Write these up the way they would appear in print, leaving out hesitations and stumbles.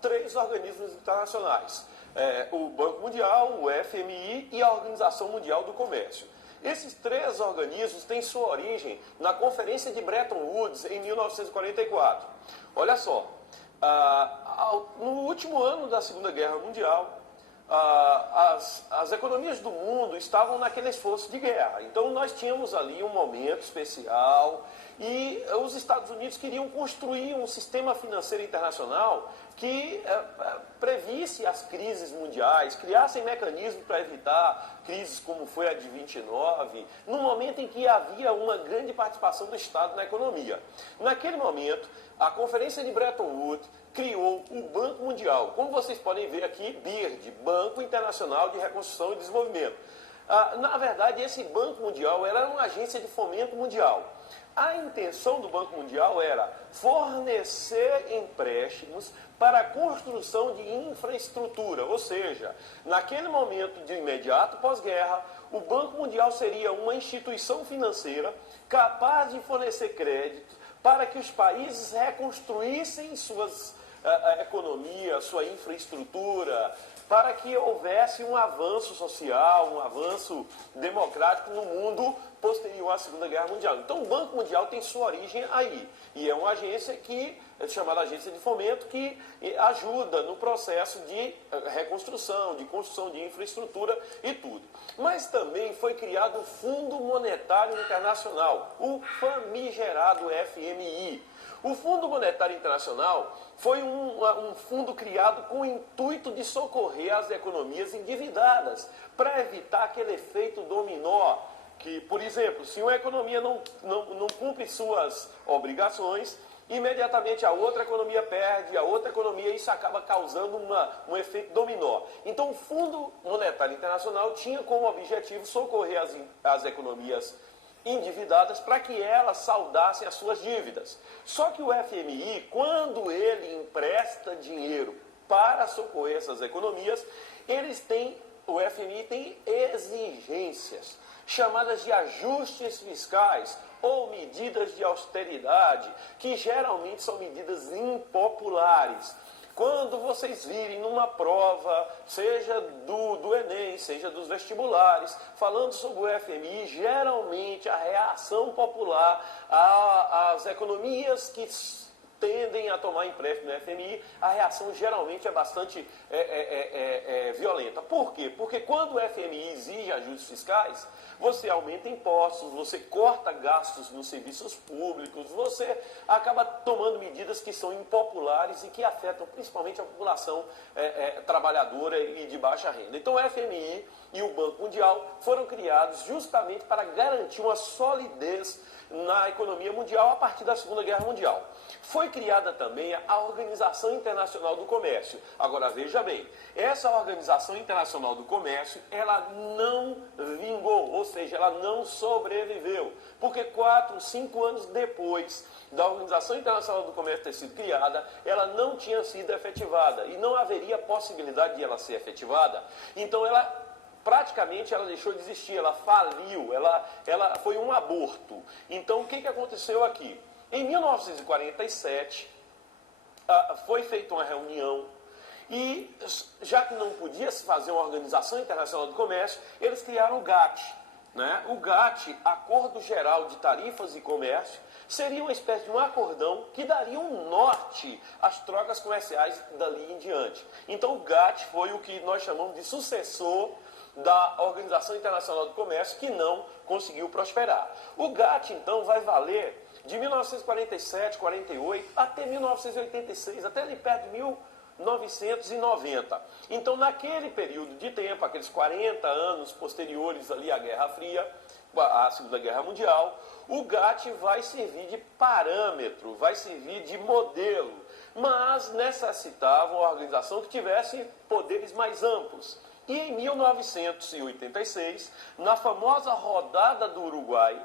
três organismos internacionais: o Banco Mundial, o FMI e a Organização Mundial do Comércio. Esses três organismos têm sua origem na Conferência de Bretton Woods em 1944. Olha só, no último ano da Segunda Guerra Mundial, as economias do mundo estavam naquele esforço de guerra. Então nós tínhamos ali um momento especial e os Estados Unidos queriam construir um sistema financeiro internacional que previsse as crises mundiais, criassem mecanismos para evitar crises como foi a de 29, no momento em que havia uma grande participação do Estado na economia. Naquele momento, a Conferência de Bretton Woods criou o Banco Mundial. Como vocês podem ver aqui, BIRD, Banco Internacional de Reconstrução e Desenvolvimento. Na verdade, esse Banco Mundial era uma agência de fomento mundial. A intenção do Banco Mundial era fornecer empréstimos para a construção de infraestrutura, ou seja, naquele momento de imediato pós-guerra, o Banco Mundial seria uma instituição financeira capaz de fornecer créditos para que os países reconstruíssem suas economias, sua infraestrutura, para que houvesse um avanço social, um avanço democrático no mundo posterior à Segunda Guerra Mundial. Então o Banco Mundial tem sua origem aí, e é uma agência chamada Agência de Fomento, que ajuda no processo de reconstrução, de construção de infraestrutura e tudo. Mas também foi criado o Fundo Monetário Internacional, o famigerado FMI. O Fundo Monetário Internacional foi um fundo criado com o intuito de socorrer as economias endividadas, para evitar aquele efeito dominó, que, por exemplo, se uma economia não cumpre suas obrigações, imediatamente a outra economia perde, a outra economia, isso acaba causando um efeito dominó. Então o Fundo Monetário Internacional tinha como objetivo socorrer as economias endividadas para que elas saldassem as suas dívidas. Só que o FMI, quando ele empresta dinheiro para socorrer essas economias, o FMI tem exigências chamadas de ajustes fiscais ou medidas de austeridade, que geralmente são medidas impopulares. Quando vocês virem numa prova, seja do Enem, seja dos vestibulares, falando sobre o FMI, geralmente a reação popular às economias que tendem a tomar empréstimo no FMI, a reação geralmente é bastante violenta. Por quê? Porque quando o FMI exige ajustes fiscais, você aumenta impostos, você corta gastos nos serviços públicos, você acaba tomando medidas que são impopulares e que afetam principalmente a população trabalhadora e de baixa renda. Então o FMI e o Banco Mundial foram criados justamente para garantir uma solidez na economia mundial a partir da Segunda Guerra Mundial. Foi criada também a Organização Internacional do Comércio. Agora veja bem, essa Organização Internacional do Comércio, ela não vingou, ou seja, ela não sobreviveu, porque 4, 5 anos depois da Organização Internacional do Comércio ter sido criada, ela não tinha sido efetivada e não haveria possibilidade de ela ser efetivada. Então praticamente ela deixou de existir, ela faliu, ela foi um aborto. Então o que aconteceu aqui? Em 1947, foi feita uma reunião e, já que não podia se fazer uma Organização Internacional do Comércio, eles criaram o GATT. Né? O GATT, Acordo Geral de Tarifas e Comércio, seria uma espécie de um acordão que daria um norte às trocas comerciais dali em diante. Então o GATT foi o que nós chamamos de sucessor da Organização Internacional do Comércio, que não conseguiu prosperar. O GATT, então, vai valer de 1947, 48 até 1986, até ali perto de 1990. Então, naquele período de tempo, aqueles 40 anos posteriores ali à Guerra Fria, à Segunda Guerra Mundial, o GATT vai servir de parâmetro, vai servir de modelo, mas necessitava uma organização que tivesse poderes mais amplos. E em 1986, na famosa rodada do Uruguai,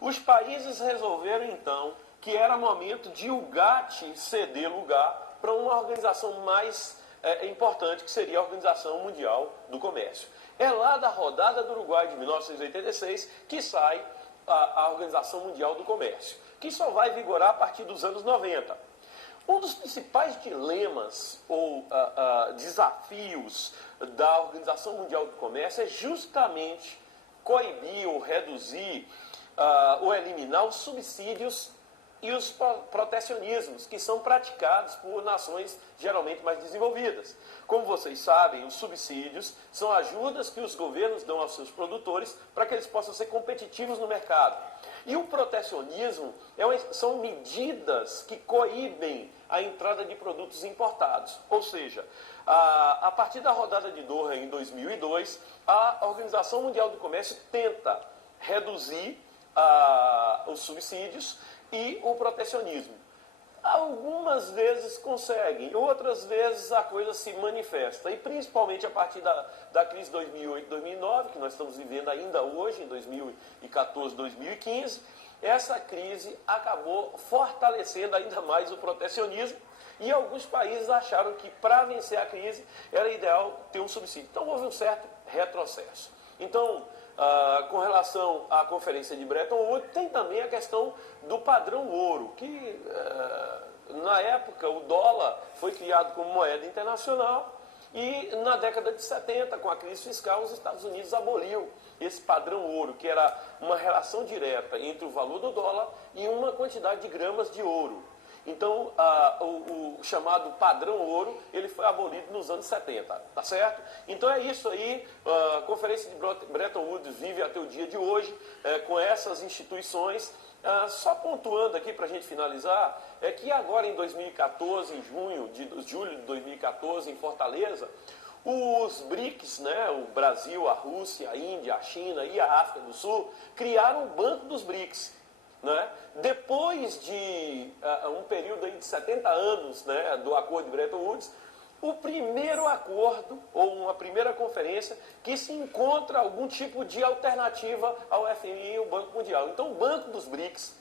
os países resolveram então que era momento de o GATT ceder lugar para uma organização mais importante, que seria a Organização Mundial do Comércio. É lá da rodada do Uruguai de 1986 que sai a Organização Mundial do Comércio, que só vai vigorar a partir dos anos 90. Um dos principais dilemas ou desafios da Organização Mundial do Comércio é justamente coibir ou reduzir ou eliminar os subsídios e os protecionismos que são praticados por nações geralmente mais desenvolvidas. Como vocês sabem, os subsídios são ajudas que os governos dão aos seus produtores para que eles possam ser competitivos no mercado. E o protecionismo são medidas que coíbem a entrada de produtos importados. Ou seja, a partir da rodada de Doha em 2002, a Organização Mundial do Comércio tenta reduzir os subsídios e o protecionismo. Algumas vezes conseguem, outras vezes a coisa se manifesta. E principalmente a partir da crise 2008-2009, que nós estamos vivendo ainda hoje, em 2014-2015, essa crise acabou fortalecendo ainda mais o protecionismo e alguns países acharam que para vencer a crise era ideal ter um subsídio. Então houve um certo retrocesso. Então, com relação à conferência de Bretton Woods, tem também a questão do padrão ouro, que na época o dólar foi criado como moeda internacional e na década de 70, com a crise fiscal, os Estados Unidos aboliu esse padrão ouro, que era uma relação direta entre o valor do dólar e uma quantidade de gramas de ouro. Então, o chamado padrão ouro, ele foi abolido nos anos 70, tá certo? Então é isso aí, a Conferência de Bretton Woods vive até o dia de hoje, com essas instituições. Só pontuando aqui para a gente finalizar, é que agora em 2014, em julho de 2014, em Fortaleza, os BRICS, né, o Brasil, a Rússia, a Índia, a China e a África do Sul, criaram o Banco dos BRICS. Né? Depois de um período aí de 70 anos, né, do Acordo de Bretton Woods, o primeiro acordo ou uma primeira conferência que se encontra algum tipo de alternativa ao FMI e ao Banco Mundial. Então o Banco dos BRICS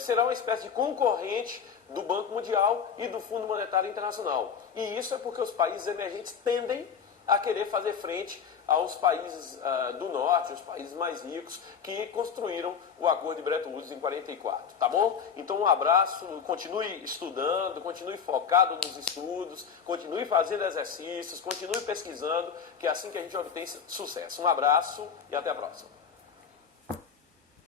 será uma espécie de concorrente do Banco Mundial e do Fundo Monetário Internacional. E isso é porque os países emergentes tendem a querer fazer frente aos países do norte, os países mais ricos, que construíram o Acordo de Bretton Woods em 44, tá bom? Então um abraço, continue estudando, continue focado nos estudos, continue fazendo exercícios, continue pesquisando, que é assim que a gente obtém sucesso. Um abraço e até a próxima.